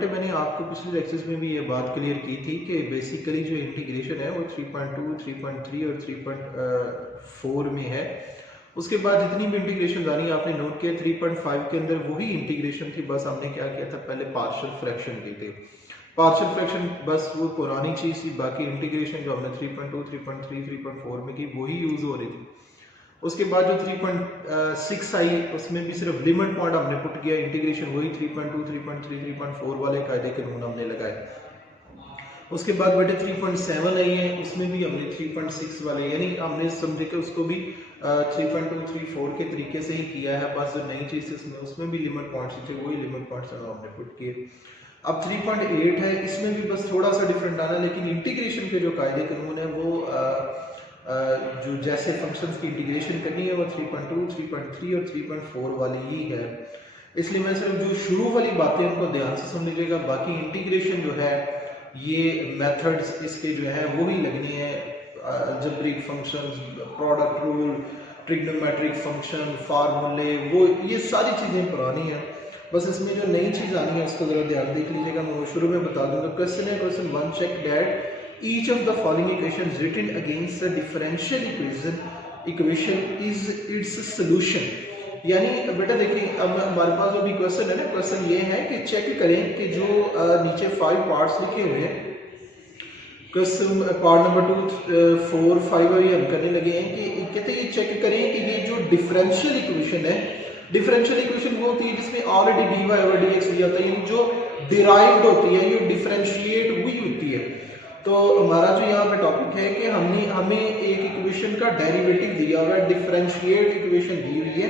बेटे मैंने आपको पिछले लेक्चर्स में भी ये बात क्लियर की थी कि बेसिकली जो इंटीग्रेशन है वो 3.2, 3.3 और 3.4 में है। उसके बाद जितनी भी इंटीग्रेशन आनी है आपने नोट किया 3.5 के अंदर वही इंटीग्रेशन थी, बस हमने क्या किया था पहले पार्शियल फ्रैक्शन की थी। पार्शियल फ्रैक्शन बस वो पुरानी चीज़ थी, बाकी इंटीग्रेशन जो हमने 3.2, 3.3, 3.4 में की वही यूज़ हो रही थी। उसके बाद जो 3.6 आई उसमें भी सिर्फ लिमिट पॉइंट हमने पुट किया, इंटीग्रेशन वही 3.2, 3.3, 3.4 वाले कायदे कानून हमने लगाए। उसके बाद बेटे 3.7 आई है, उसमें भी हमने 3.6 वाले यानी हमने समझे कि उसको भी 3.2, 3.4 के तरीके से ही किया है, बस जो नई चीज़ उसमें भी लिमिट पॉइंट्स थे वही लिमिट पॉइंट्स हमने पुट किए। अब 3.8 है, इसमें भी बस थोड़ा सा डिफरेंट आना, लेकिन इंटीग्रेशन के जो कायदे कानून है वो जो जैसे फंक्शंस की इंटीग्रेशन करनी है वो 3.2, 3.3 और 3.4 वाली ही है। इसलिए मैं सिर्फ जो शुरू वाली बातें उनको ध्यान से समझ लीजिएगा, बाकी इंटीग्रेशन जो है ये मेथड्स इसके जो है वो ही लगने हैं, algebraic functions, product rule, trigonometric function, फार्मूले, वो ये सारी चीज़ें पुरानी हैं। बस इसमें जो नई चीज़ आनी है उसको ज़रा ध्यान देख लीजिएगा, मैं वो शुरू में बता दूंगा। क्वेश्चन है question 1, check that each of the following equations written against the differential equation is its solution। यानी बेटा देखिए अब हमारे पास जो भी क्वेश्चन है ना, क्वेश्चन ये है कि चेक करें कि जो नीचे 5 पार्ट्स लिखे हुए हैं, क्वेश्चन पार्ट नंबर 2, 4, 5 अभी हम करने लगे हैं कि कहते हैं ये चेक करें कि ये जो डिफरेंशियल इक्वेशन है, डिफरेंशियल इक्वेशन वो होती है जिसमें ऑलरेडी dy over dx दिया होता है, यानी जो डिराइव्ड होती है, ये डिफरेंशिएट हुई होती है। तो हमारा जो यहाँ पे टॉपिक है कि हमें एक इक्वेशन का डेरिवेटिव दिया हुआ है, डिफरेंशिएट इक्वेशन दी हुई है,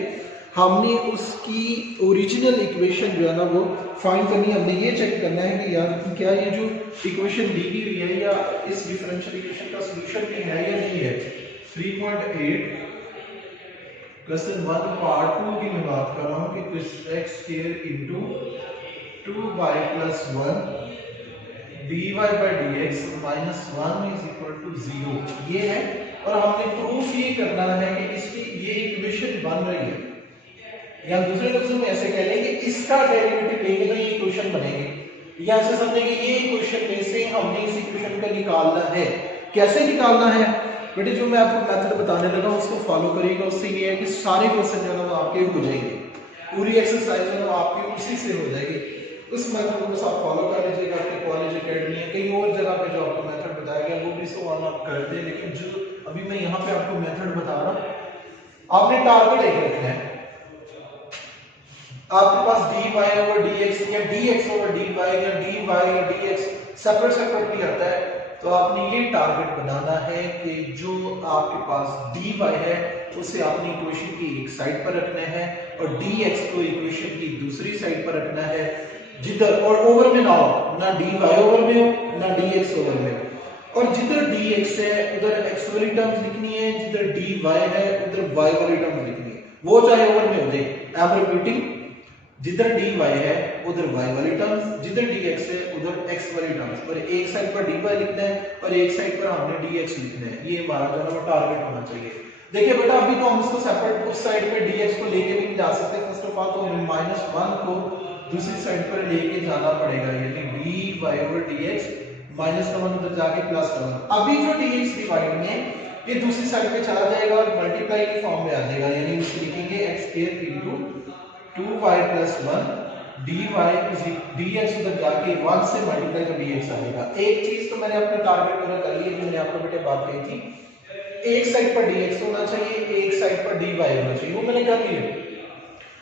हमने उसकी ओरिजिनल इक्वेशन जो है ना वो फाइंड करनी है। हमने ये चेक करना है कि यार क्या ये जो इक्वेशन दी हुई है या इस डिफरेंशियल इक्वेशन का सॉल्यूशन भी है या नहीं है। 3.8 क्वेश्चन 1 पार्ट 2 की मैं बात कर रहा हूँ कि x square into 2y plus 1 dy by dx minus 1 is equal to 0 ये है, और हमने प्रूफ ये करना है कि इसकी ये इक्वेशन बन रही है, या दूसरे लफ्जों में ऐसे कह लें कि इसका डेरिवेटिव लेंगे तो ये इक्वेशन बनेगी, या ऐसे समझें कि ये इक्वेशन में से हमने इस इक्वेशन को निकालना है। कैसे निकालना है बेटे, जो मैं आपको मेथड बताने लगा उसको फॉलो करिएगा, उससे ये है कि सारे क्वेश्चन जो है वो आपके हो जाएंगे, पूरी एक्सरसाइज जो है आपकी उसी से हो जाएगी। उस मेथड को आप फॉलो कर लीजिएगा, आपके कॉलेज अकेडमी है कहीं और जगह पे जो आपको मेथड बताया गया वो भी सवाल आप कर दें, लेकिन जो अभी मैं यहाँ पे आपको मेथड बता रहा हूँ, आपने टारगेट एक रखना है। आपके पास dy over dx या dx over dy या dy या dx सेपरेट सेपरेट भी आता है, तो आपने ये टारगेट बनाना है कि जो आपके पास dy है उसे आपने इक्वेशन की एक साइड पर रखना है और dx को इक्वेशन की दूसरी साइड पर रखना है, जिधर और ओवर में ना हो, ना dy ओवर में हो ना dx ओवर में हो, और जिधर dx है उधर x वाली टर्म्स लिखनी है, जिधर dy है उधर y वाली टर्म्स लिखनी है, वो चाहे ओवर में हो जाए। आई एम रिपीटिंग, जिधर dy है उधर y वाली टर्म्स, जिधर dx है उधर x वाली टर्म्स, और एक साइड पर dy लिखना है और एक साइड पर हमने dx लिखना है। ये हमारा जो है टारगेट होना चाहिए। देखिए बेटा अभी तो हम इसको सेपरेट उस साइड पे dx को लेके भी नहीं जा सकते, फर्स्ट ऑफ ऑल तो हमें -1 को दूसरी साइड पर लेके जाना पड़ेगा, यानी dy over dx माइनस का 1 उधर जाके प्लस का 1। अभी जो dx डिवाइड में ये दूसरी साइड पे चला जाएगा और मल्टीप्लाई की फॉर्म में आ जाएगा, यानी इसको लिखेंगे x square into 2y plus 1 dy is dx उधर जाके 1 से मल्टीप्लाई तो dx आएगा। एक चीज तो मैंने अपना टारगेट पूरा कर लिया, जो मैंने आपको बेटे बात कही थी, एक साइड पर dx होना चाहिए, एक साइड पर dy होना चाहिए, वो मैंने कर लिया।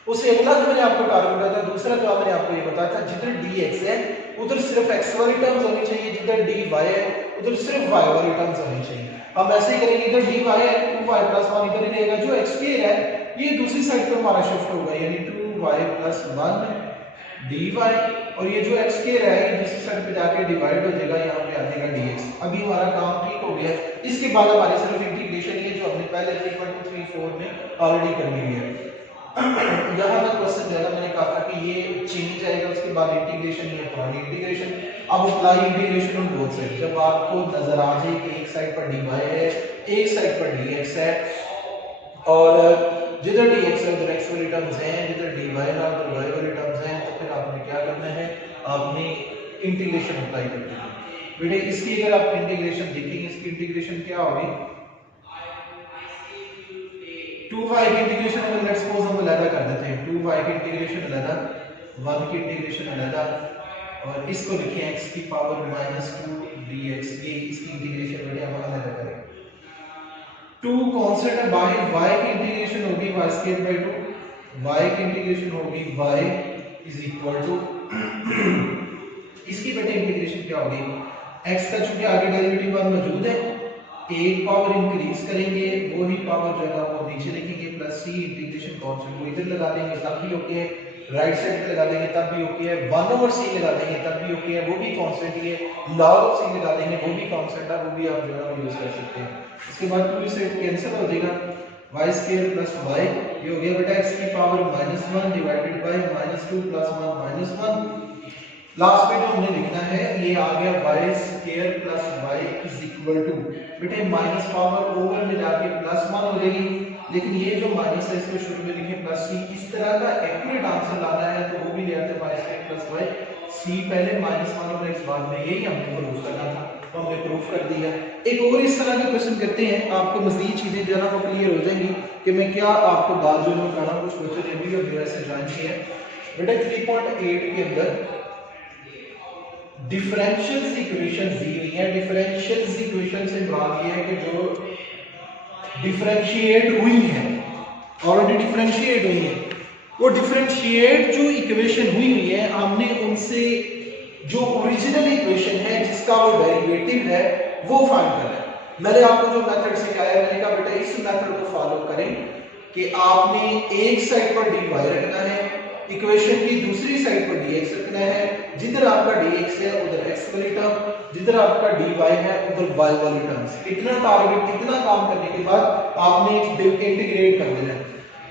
उससे अगला जो मैंने आपको टारगेट बताया था, दूसरा जो मैंने आपको ये बताया था, जिधर dx है उधर सिर्फ x वाली टर्म्स होनी चाहिए, जिधर dy है उधर सिर्फ y वाली टर्म्स होनी चाहिए। हम ऐसे ही करेंगे, इधर dy है 2y प्लस 1 इधर ही रहेगा, जो x स्क्वायर है ये दूसरी साइड पे हमारा शिफ्ट होगा, यानी 2y प्लस 1 dy, और ये जो x स्क्वायर है ये दूसरी साइड पे जाके डिवाइड हो जाएगा, यहाँ पे आ जाएगा dx। अभी हमारा काम ठीक हो गया। इसके बाद हमारी सिर्फ इंटीग्रेशन है जो हमने पहले 3.234 में ऑलरेडी कर ली है। यहाँ तक क्वेश्चन जो है मैंने कहा था कि ये चेंज आएगा, उसके बाद इंटीग्रेशन या पुरानी इंटीग्रेशन। अब apply integration on both side, जब आपको नजर आ जाए कि एक साइड पर dy है एक साइड पर dx है, और जिधर dx है उधर x वाली टर्म्स हैं, जिधर dy है उधर y वाली टर्म्स हैं, तो फिर आपने क्या करना है, आपने इंटीग्रेशन अप्लाई कर दी। बेटे इसकी अगर आप इंटीग्रेशन देखेंगे, इसकी इंटीग्रेशन क्या होगी, 2y की इंटीग्रेशन अगर लेट्स सपोज हम अलग कर देते हैं, 2y की इंटीग्रेशन अलग, 1 की इंटीग्रेशन अलग, और इसको लिखें x की पावर -2 dx, ये इसकी इंटीग्रेशन बेटे हम अलग करेंगे। 2 कांस्टेंट है बाहर, y की इंटीग्रेशन होगी y² 2, y की इंटीग्रेशन होगी y इज इक्वल टू इसकी बेटे इंटीग्रेशन क्या होगी, x का चूंकि आगे डेरिवेटिव बाद मौजूद है, एक पावर इंक्रीज करेंगे, वही पावर जो है वो नीचे लिखेंगे, प्लस c इंटीग्रेशन कांस्टेंट को इधर लगा देंगे तब भी ओके है, राइट साइड पे लगा देंगे तब भी ओके है, 1/c लगा देंगे तब भी ओके है, वो भी कांस्टेंट ही है, log of c लगा देंगे वो भी कांस्टेंट है, वो भी आप जो है यूज कर सकते हैं। इसके बाद 2 से कैंसिल हो जाएगा, y² + y, ये हो गया बेटा x की पावर -1 डिवाइडेड बाय -2 + 1 -1। लास्ट में जो हमने लिखना है ये आ गया y² + y is equal to, बेटे माइनस पावर ओवर में जाके +1 हो जाएगी, लेकिन ये जो माइनस है इसको शुरू में लिखें +c। इस तरह का एक्यूरेट आंसर लाना है तो वो भी ले आते y² + y, c पहले -1 और x बाद में, यही हमने प्रूफ करना था तो हमने प्रूफ कर दिया। एक और इस तरह के क्वेश्चन करते हैं, आपको मज़ीद चीजें जो है ना वो क्लियर हो जाएंगी कि मैं क्या आपको बात जो है बताना, कुछ बच्चों ने भी अपने से ज्वाइन किया है। बेटा 3.8 के अंदर डिफरेंशियल इक्वेशन दी हुई है, डिफरेंशियल इक्वेशन से मुराद ये है कि जो डिफरेंशिएट हुई है, ऑलरेडी डिफरेंशिएट हुई है, वो डिफरेंशिएट जो इक्वेशन हुई है हमने उनसे जो ओरिजिनल इक्वेशन है जिसका वो डेरिवेटिव है वो फाइंड करना है। मैंने आपको जो मेथड सिखाया है, मैंने कहा बेटा इस मेथड को फॉलो करें कि आपने एक साइड पर dy रखना है, इक्वेशन की दूसरी साइड पर dx रखना है, जिधर आपका dx है उधर x वाली टर्म, जिधर आपका dy है उधर y वाली टर्म्स। इतना टारगेट, इतना काम करने के बाद आपने इंटीग्रेट कर देना है।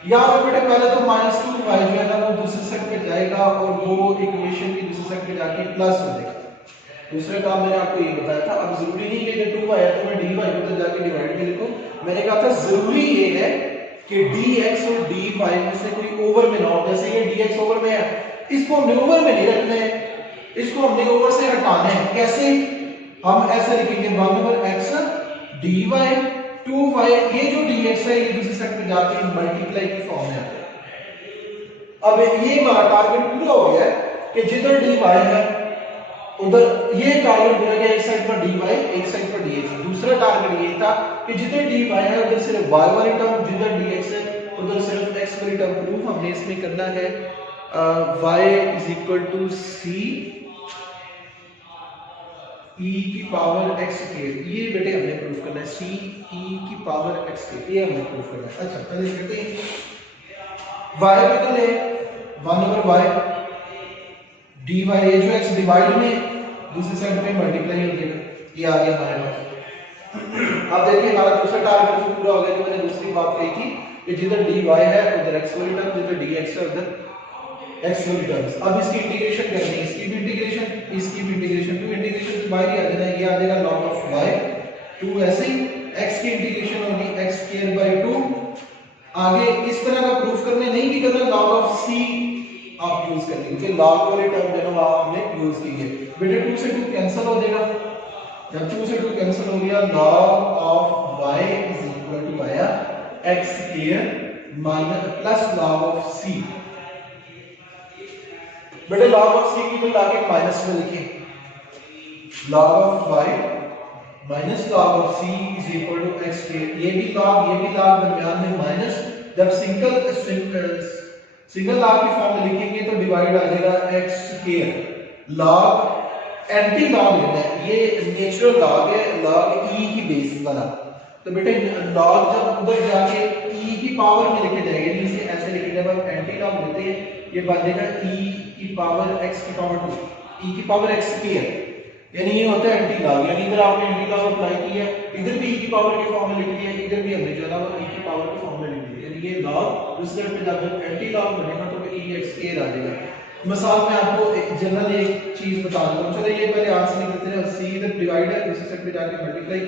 यहाँ पे बेटे पहले तो -2y जो है ना वो दूसरी साइड पे जाएगा और वो इक्वेशन की दूसरी साइड पे जाके प्लस हो जाएगा। दूसरा काम मैंने आपको ये बताया था, अब जरूरी नहीं है कि 2y है तो मैं dy उधर जाके डिवाइड में लिखूं, मैंने कहा था जरूरी ये है कि dx और dy में से कोई ओवर में ना हो। जैसे ये dx ओवर में है, इसको हमने ओवर में नहीं रखना है, इसको हमने ओवर से हटाना है। कैसे? हम ऐसे लिखेंगे 1/x dy 2y, ये जो dx है ये दूसरी साइड पे जाके मल्टीप्लाई की फॉर्म में आता है। अब ये हमारा टारगेट पूरा हो गया है कि जिधर dy है उधर ये टारगेट पूरा गया, एक साइड पर dy एक साइड पर dx। दूसरा टारगेट ये था कि जिधर dy है उधर सिर्फ y वाली टर्म, जिधर dx है उधर सिर्फ x वाली टर्म। प्रूफ हमने इसमें करना है y = c e की पावर x के, ये बेटे हमने प्रूफ करना है, c e की पावर x के, ये हमने प्रूफ करना है। अच्छा पहले करते हैं y पे तो ले 1/y dy, ये जो x डिवाइड में दूसरी साइड पे मल्टीप्लाई हो जाएगा, ये आ गया हमारे पास। अब देखिए हमारा दूसरा टारगेट तो पूरा हो गया, जो मैंने दूसरी बात कही थी कि जिधर dy है उधर x वाली टर्म, जिधर dx है उधर x वाली टर्म्स। अब इसकी इंटीग्रेशन करनी है, इसकी भी इंटीग्रेशन, इसकी भी इंटीग्रेशन, टू इंटीग्रेशन से बाहर ही आ जाना, ये आ जाएगा log of y 2, ऐसे ही x की इंटीग्रेशन होगी x² 2। आगे इस तरह का प्रूफ करने नहीं की करना, log of c आप यूज कर लीजिए, log वाले टर्म जो है वहां हमने यूज की है। बेटे 2 से 2 कैंसिल हो जाएगा, जब 2 से 2 कैंसिल हो गया log of y = आया x² plus log of c। बेटे log of c की तो लाके माइनस में लिखें, log of y minus log of c = x²। ये भी log दरमियान में माइनस, जब सिंगल log की फॉर्म में लिखेंगे तो डिवाइड आ जाएगा x²। log एंटी लॉग लेना है, ये नेचुरल लॉग है, log e की बेस वाला। तो बेटे log जब उधर जाके e की पावर में लिखे जाएंगे, इसे ऐसे लिखे जब हम एंटी लॉग लेते हैं ये बन जाएगा e की पावर x की पावर 2, e की पावर x², यानी ये होता है एंटी लॉग। यानी इधर आपने एंटी लॉग अप्लाई किया है, इधर भी e की पावर की फॉर्म में लिख दिया, इधर भी हमने जो है वो e की पावर की फॉर्म में लिख दिया, यानी ये लॉग दूसरे पे जब एंटी लॉग बनेगा तो e x² आ जाएगा। मिसाल में आपको एक जनरल एक चीज बता देता हूं, चलो ये पहले आंसर नहीं करते हैं, c इधर डिवाइड है, दूसरी साइड पे जाके मल्टीप्लाई,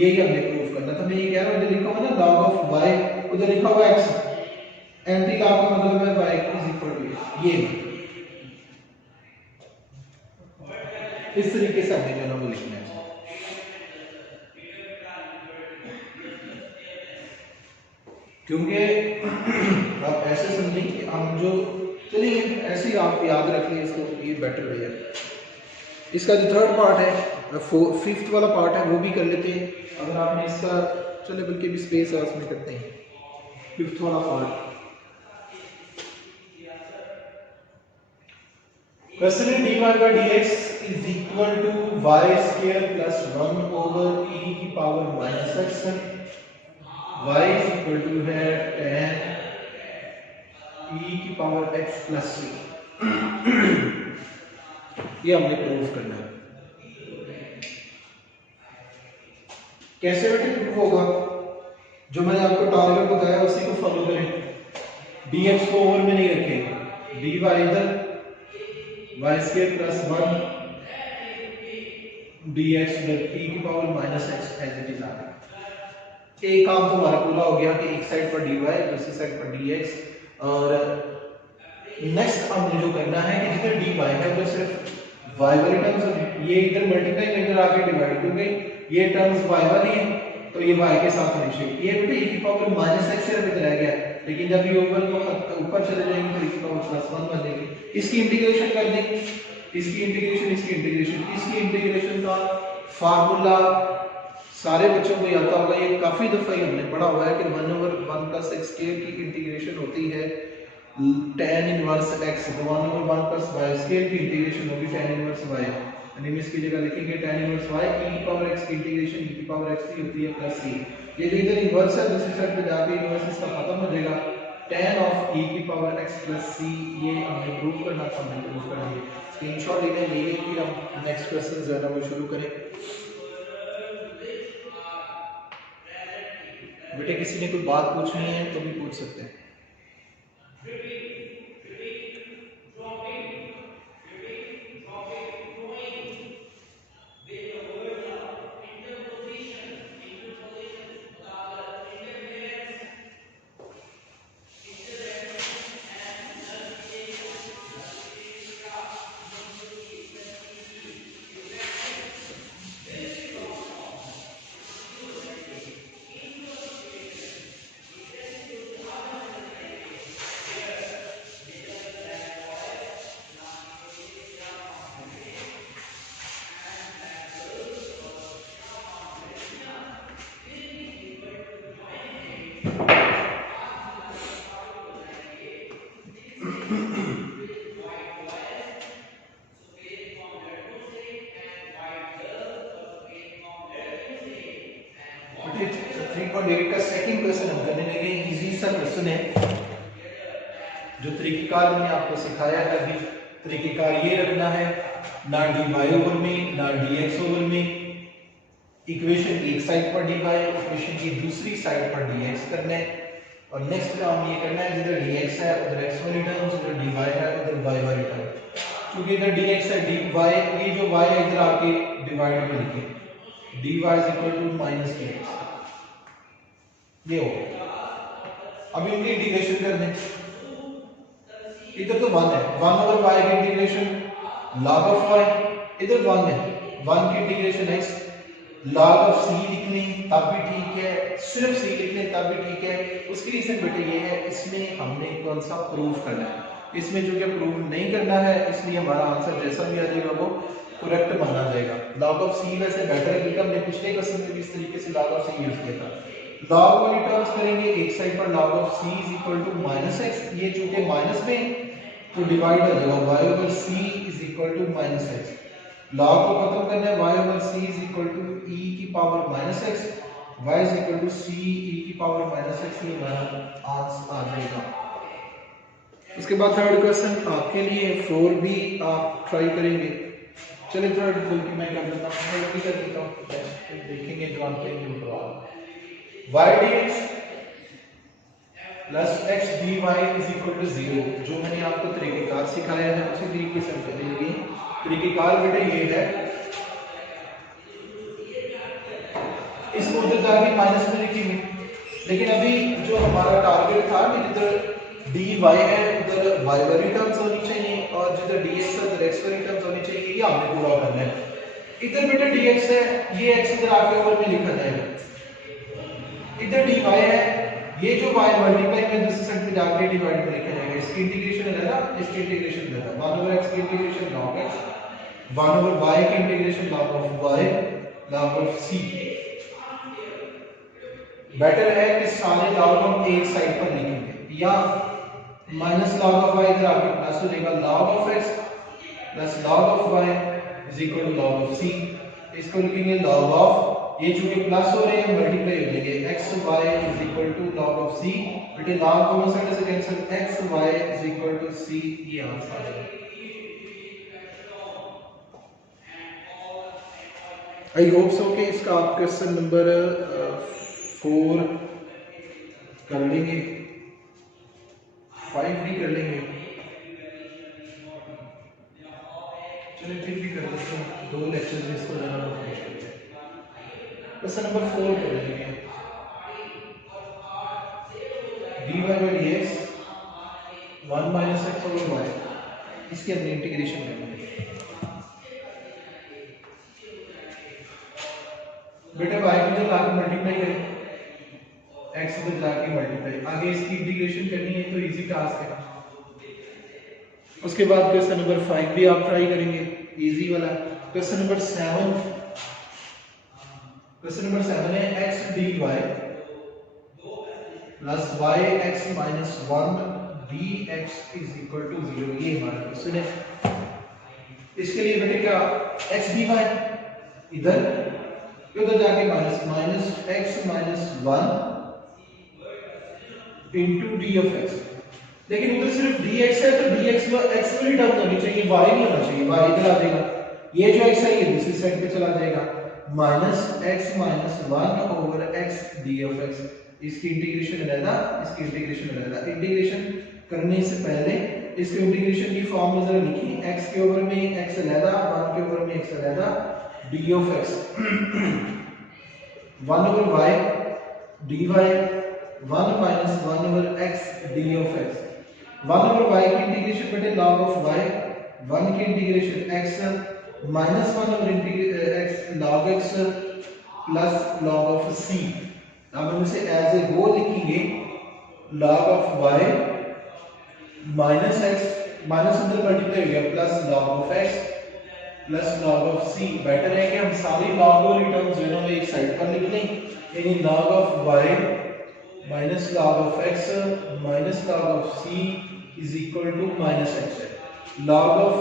यही हमने प्रूफ करना था। मैं ये कह रहा हूं इधर लिखा हुआ ना log of y, उधर लिखा हुआ x, एंटी लॉग का मतलब है y = ये। इस तरीके से हमने जो है ना वो लिखना है। क्योंकि आप ऐसे समझें कि हम जो चलिए ऐसे ही आप याद रखें इसको, ये बेटर वे है। इसका जो थर्ड पार्ट है, फिफ्थ वाला पार्ट है, वो भी कर लेते हैं। अगर आपने इसका चले बल्कि भी स्पेस है उसमें करते हैं फिफ्थ वाला पार्ट। क्वेश्चन है dy by dx is equal to y square plus 1 over e की power minus x, y is equal to है tan e की पावर x plus c। ये हमने प्रूव करना है। कैसे बेटे प्रूव होगा? जो मैंने आपको टारगेट बताया उसी को फॉलो करें। dx को ओवर में नहीं रखें, dy इधर y square plus 1 dx e की power minus x as it is आ गया। एक काम तो हमारा पूरा हो गया कि एक साइड पर dy दूसरी साइड पर dx। और नेक्स्ट हमने जो करना है कि जिधर dy है वो सिर्फ y वाली टर्म्स, ये इधर मल्टीप्लाई इधर आके डिवाइड हो गई, ये टर्म्स y वाली है तो ये y के साथ हमेशा ये बेटे e की पावर माइनस x सिर्फ इधर रह गया। लेकिन जब ये ऊपर चले जाएंगे तो e की पावर प्लस 1 बन जाएगी। इसकी इंटीग्रेशन कर दें, इसकी इंटीग्रेशन का फार्मूला सारे बच्चों को याद होगा, ये काफी दफा ही हमने पढ़ा हुआ है कि 1/1 प्लस x स्क्वायर की इंटीग्रेशन होती है tan inverse x, 1/1 plus y square की इंटीग्रेशन होगी tan इनवर्स y, यानी इसकी जगह लिखेंगे tan इनवर्स y e की पावर x की इंटीग्रेशन e की पावर x होती है प्लस c। ये जो इधर इनवर्स है दूसरी साइड पे जाके इनवर्स इसका खत्म हो जाएगा, tan ऑफ e की पावर x प्लस c। ये हमने प्रूव करना था, हमने प्रूव कर दिया। स्क्रीनशॉट लेने लिए फिर हम नेक्स्ट क्वेश्चन जो है ना वो शुरू करें। बेटे किसी ने कोई बात पूछनी है तो भी पूछ सकते हैं। का सेकंड क्वेश्चन हम करने लगे। इजी सा क्वेश्चन है। जो तरीकेकार मैंने आपको सिखाया है अभी, तरीकेकार ये रखना है, ना dy ओवर में ना dx ओवर में। इक्वेशन की एक साइड पर dy, इक्वेशन की दूसरी साइड पर dx करना है। और नेक्स्ट काम ये करना है जिधर dx है उधर x वाली टर्म, जिधर dy है उधर y वाली टर्म। क्योंकि इधर dx है dy, ये जो y है इधर आके डिवाइड में लिखे, dy -dx ये हो। अब इनकी इंटीग्रेशन कर दें। इधर तो 1 है, 1 ओवर y की इंटीग्रेशन log ऑफ y, इधर 1 है, 1 की integration x, log of c लिख लें तब भी ठीक है, सिर्फ c लिख लें तब भी ठीक है। उसकी रीजन बेटे ये है, इसमें हमने कौन सा प्रूव करना है। इसमें जो कि प्रूव नहीं करना है, इसलिए हमारा आंसर जैसा भी आ जाएगा वो करेक्ट माना जाएगा। log ऑफ c वैसे बेटर है क्योंकि हमने पिछले क्वेश्चन में भी इस तरीके से log ऑफ c यूज किया था। log वाली टर्म्स करेंगे, एक साइड पर log of c is equal to -x, ये चूंकि माइनस में तो डिवाइड हो जाएगा, y over c is equal to -x। log को खत्म करना है, y over c is equal to e की power -x, y is equal to c e की पावर -x, ये हमारा आंसर आ जाएगा। उसके बाद थर्ड क्वेश्चन आपके लिए 4 भी आप ट्राई करेंगे। चलिए थर्ड बल्कि मैं कर लेता हूं, मैं कर देता हूं, देखेंगे जो आप करेंगे वो y dx plus x dy is equal to 0। जो मैंने आपको तरीकेकार सिखाया है उसी तरीके से हम करेंगे। तरीकेकार बेटा ये है, इसको उधर जाके माइनस में लिखेंगे, लेकिन अभी जो हमारा टारगेट था कि जिधर dy है उधर y वाली टर्म्स होनी चाहिए और जिधर dx है उधर x वाली टर्म्स होनी चाहिए, ये आपने पूरा करना है। इधर बेटा dx है, ये x इधर आके ऊपर में लिखा जाएगा, इधर dy है, ये जो y मल्टीप्लाई में दूसरे साइड पे जाके डिवाइड में लिखा जाएगा, इसकी इंटीग्रेशन है ना, इसकी इंटीग्रेशन है 1 ओवर x की integration log x, 1 over y की integration log of y log of c। Better है कि सारे log हम एक साइड पर लिखेंगे, या माइनस log of y इधर आके प्लस हो जाएगा log of x plus log of y is equal to log of c। इसको लिखेंगे log of, ये चूंकि प्लस हो रहे हैं मल्टीप्लाई हो जाएंगे, x y is equal to log of c, बेटे log दोनों साइड से cancel, x y is equal to c, ये आंसर है। आई होप सो कि इसका आप क्वेश्चन नंबर 4 कर लेंगे, 5 भी कर लेंगे, चलिए फिर भी कर लेते हैं, 2 लेक्चर में इसको ज़रा फिनिश करते हैं। क्वेश्चन नंबर 4 कर लेंगे, dy by dx 1 minus x over y, इसके अंदर इंटीग्रेशन करना है। बेटा y को जब आगे मल्टीप्लाई करें, x को जाके मल्टीप्लाई, आगे इसकी इंटीग्रेशन करनी है तो इजी टास्क है। उसके बाद क्वेश्चन नंबर 5 भी आप ट्राई करेंगे, इजी वाला। क्वेश्चन नंबर 7, क्वेश्चन नंबर 7 है x dy plus y x minus 1 dx is equal to 0, ये हमारा क्वेश्चन है। इसके लिए बेटे क्या, x dy इधर उधर जाके minus x minus 1 into d of x, लेकिन उधर सिर्फ dx है तो dx में x वाली टर्म होनी चाहिए, y नहीं होना चाहिए, y इधर आ जाएगा, ये जो x है ये दूसरी साइड पे चला जाएगा, minus x minus 1 over x d of x, इसकी इंटीग्रेशन रहेगा, इसकी इंटीग्रेशन रहेगा। इंटीग्रेशन करने से पहले इसके इंटीग्रेशन की फॉर्म में जरा लिखिए, x के ऊपर में x अलग, 1 के ऊपर में x अलग, d of x 1 over y dy 1 minus 1 over x d of x, 1 over y की इंटीग्रेशन बेटे log of y, 1 की integration x minus 1 over x log x plus log of c। अब हम इसे एज ए वो लिखेंगे log of y minus x minus अंदर multiply हो गया plus log of x plus log of c। Better है कि हम सारी log वाली टर्म्स जो है एक साइड पर लिख लें, यानी log of y minus log of x minus log of c is equal to minus x है। log of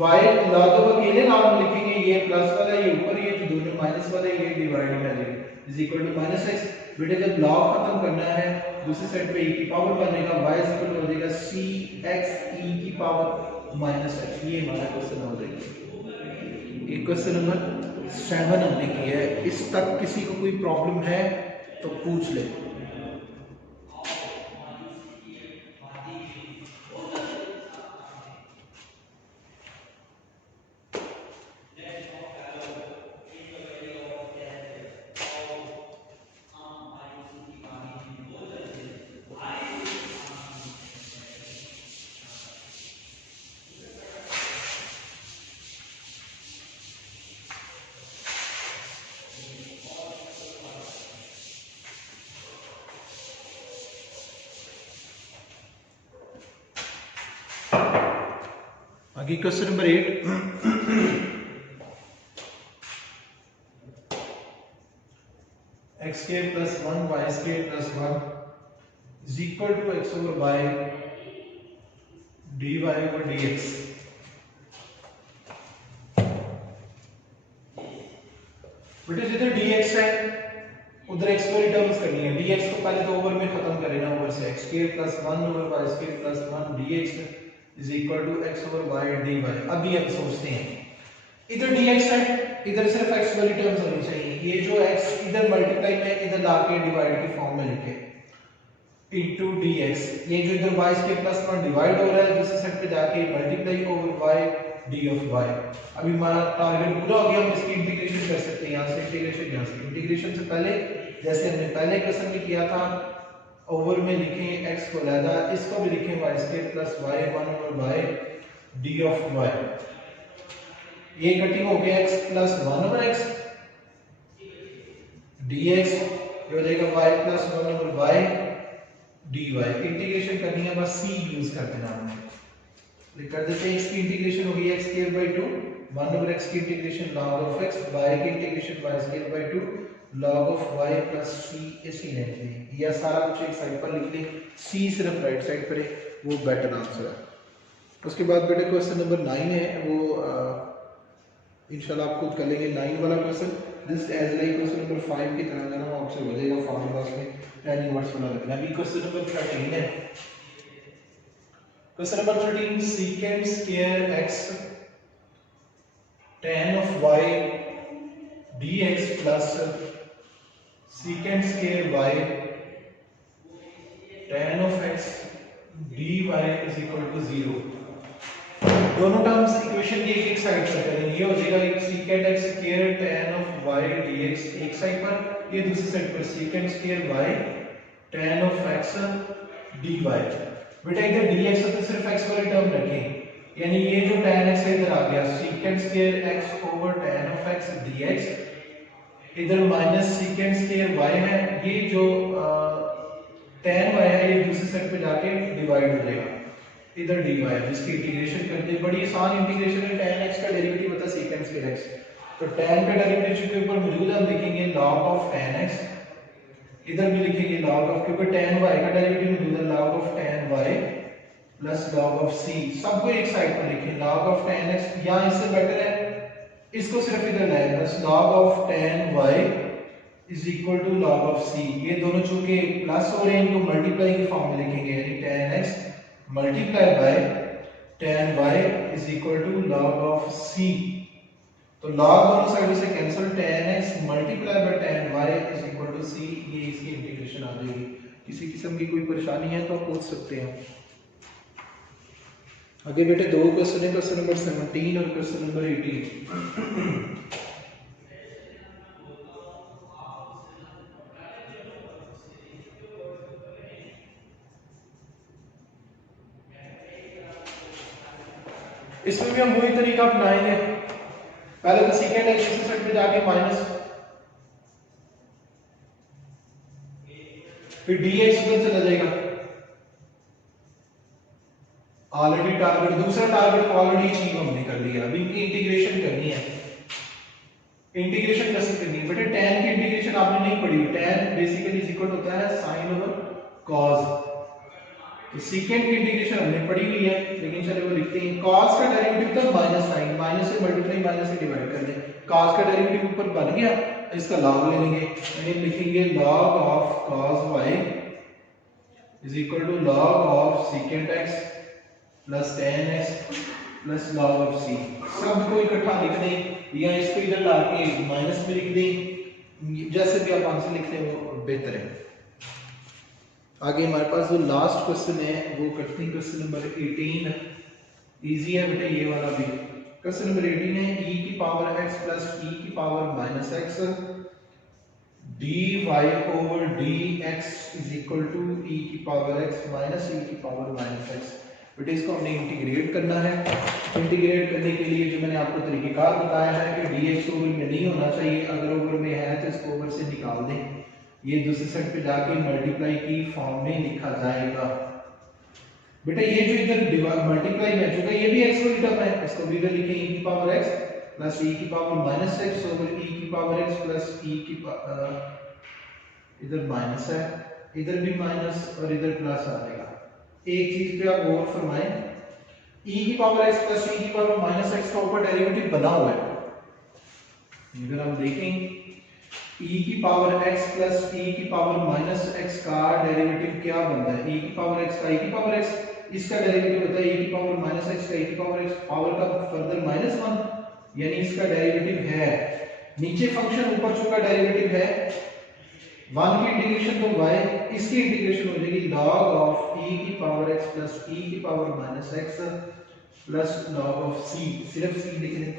y, log of अकेले नाम लिखेंगे, ये प्लस वाला ये ऊपर, ये जो दोनों माइनस वाला ये डिवाइड कर देंगे is equal to minus x। बेटे जब log खत्म करना है दूसरी साइड पे e की पावर बनेगा, y is equal to हो जाएगा c x e की पावर minus x। ये हमारा क्वेश्चन हो जाएगा। एक क्वेश्चन नंबर 7 हमने किया है, इस तक किसी को कोई प्रॉब्लम है तो पूछ ले। आगे question number 8, x square plus 1 y square plus 1 is equal to x over y dy over dx। बेटे जिधर dx है उधर x वाली टर्म्स करनी है, dx को पहले तो ओवर में खत्म करें ना, ओवर से x square plus 1 over y square plus 1 dx is equal to x over y dy। अभी हम सोचते हैं इधर dx है, इधर सिर्फ x वाली टर्म्स होनी चाहिए, ये जो x इधर मल्टीप्लाई में इधर लाके डिवाइड की फॉर्म में लिखे into dx, ये जो इधर y के प्लस 1 डिवाइड हो रहा है दूसरी साइड पे जाके multiply over y d of y। अभी हमारा टारगेट पूरा हो गया, हम इसकी इंटीग्रेशन कर सकते हैं, यहाँ से इंटीग्रेशन, यहाँ से इंटीग्रेशन से पहले जैसे हमने पहले क्वेश्चन में किया था, ओवर में लिखें x को अलग, इसको भी लिखें y square plus y 1 over y D of Y, ये कटिंग हो गया x plus 1 over x dx, ये हो जाएगा y plus 1 over y dy। Integration करनी है, बस c यूज कर देना हमने। कर देते हैं, x की इंटीग्रेशन होगी x square by 2, 1 over x की integration log of x, y की integration y square by 2 log of y plus c। इसी लेंगे या सारा कुछ एक साइड पर लिख लें, c सिर्फ राइट साइड पर है, वो बेटर आंसर है। उसके बाद बेटे क्वेश्चन नंबर 9 है, वो इंशाल्लाह आप खुद कर लेंगे। 9 वाला question this as like question number 5 की तरह जाना वो आपसे हो जाएगा, फॉर्मूलास में tan इनवर्स वाला रखना। अभी क्वेश्चन नंबर 13 है। Question number 13, secant square x tan of y dx plus secant square y tan of x dy is equal to 0। दोनों टर्म्स इक्वेशन की एक साइड पर करेंगे, ये हो जाएगा secant x square tan of y dx एक साइड पर, ये दूसरी साइड पर secant square y tan of x dy। बेटा इधर dx तो सिर्फ x वाली टर्म रखें, यानी ये जो tan x इधर आ गया secant square x over tan of x dx, इधर माइनस secant square y है, ये जो tan y है ये दूसरी साइड पे जाके डिवाइड हो जाएगा, इधर dy है जिसकी इंटीग्रेशन करते हैं। बड़ी आसान इंटीग्रेशन है, tan x का डेरिवेटिव होता है secant square x, तो tan का डेरिवेटिव के ऊपर मौजूद है, हम लिखेंगे log of tan x, इधर भी लिखेंगे log of, क्योंकि tan y का डेरिवेटिव मौजूद है log of tan y plus log of c, सबको एक साइड पर लिखें log of tan x, या इससे बेटर है इसको सिर्फ इधर लाएं, बस log of tan y is equal to log of c। ये दोनों चूंकि प्लस हो रहे हैं, इनको मल्टीप्लाई की फॉर्म में लिखेंगे, यानी tan x multiply by tan y is equal to log of c। तो log दोनों साइडों से cancel, tan x multiply by tan y is equal to c, ये इसकी इंटीग्रेशन आ जाएगी। किसी किस्म की कोई परेशानी है तो आप पूछ सकते हैं। आगे बेटे दो क्वेश्चन है, क्वेश्चन नंबर 17 और क्वेश्चन नंबर 18। इसमें भी हम वही तरीका अपनाएंगे, पहले तो secant x इस साइड पे जाके माइनस, फिर dx उधर चला जाएगा, ऑलरेडी टारगेट, दूसरा टारगेट ऑलरेडी अचीव हमने कर लिया, अभी इनकी इंटीग्रेशन करनी है। इंटीग्रेशन कैसे करनी है बेटे, tan की इंटीग्रेशन आपने नहीं पढ़ी, tan बेसिकली इज इक्वल होता है sin ओवर cos, तो secant की इंटीग्रेशन हमने पढ़ी हुई है, लेकिन चलो वो लिखते हैं। cos का डेरिवेटिव था माइनस साइन, माइनस से मल्टीप्लाई माइनस से डिवाइड कर दें, cos का डेरिवेटिव ऊपर बन गया, इसका log ले लेंगे, यानी लिखेंगे log of cos y is equal to log of secant x plus tan x plus log of c। सबको इकट्ठा लिख दें या इसको इधर ला के माइनस में लिख दें, जैसे भी आप आंसर लिख दें वो बेहतर है। आगे हमारे पास जो लास्ट क्वेश्चन है वो करते हैं, क्वेश्चन नंबर 18। इजी है बेटा ये वाला भी। क्वेश्चन नंबर 18 है e की पावर x प्लस e की power minus x dy over dx is equal to e की पावर x माइनस e की पावर माइनस x। बेटा इसको हमने इंटीग्रेट करना है। इंटीग्रेट करने के लिए जो मैंने आपको तरीकेकार बताया है कि dx ओवर में नहीं होना चाहिए, अगर ओवर में है तो इसको ओवर से निकाल दें, ये दूसरी साइड पे जाके मल्टीप्लाई की फॉर्म में लिखा जाएगा। बेटा ये जो इधर मल्टीप्लाई में चुका है ये भी x वाली टर्म है, इसको भी इधर लिखें e की पावर x प्लस e की power minus x over e की पावर x प्लस e की इधर माइनस है, इधर भी माइनस और इधर प्लस आ जाएगा। एक चीज पे आप गौर फरमाएं, e की पावर x प्लस e की पावर माइनस x का ऊपर डेरिवेटिव बना हुआ है। अगर हम देखें e की पावर x प्लस e की पावर माइनस x का डेरिवेटिव क्या बनता है, e की पावर x का e की पावर x, इसका डेरिवेटिव होता है e की पावर माइनस x का e की पावर x पावर का फर्दर माइनस 1, यानी इसका डेरिवेटिव है नीचे फंक्शन, ऊपर चूंकि डेरिवेटिव है 1 की इंटीग्रेशन तो y, इसकी इंटीग्रेशन हो जाएगी log ऑफ e की पावर x प्लस e की power minus x plus log of c, सिर्फ c लिख लें।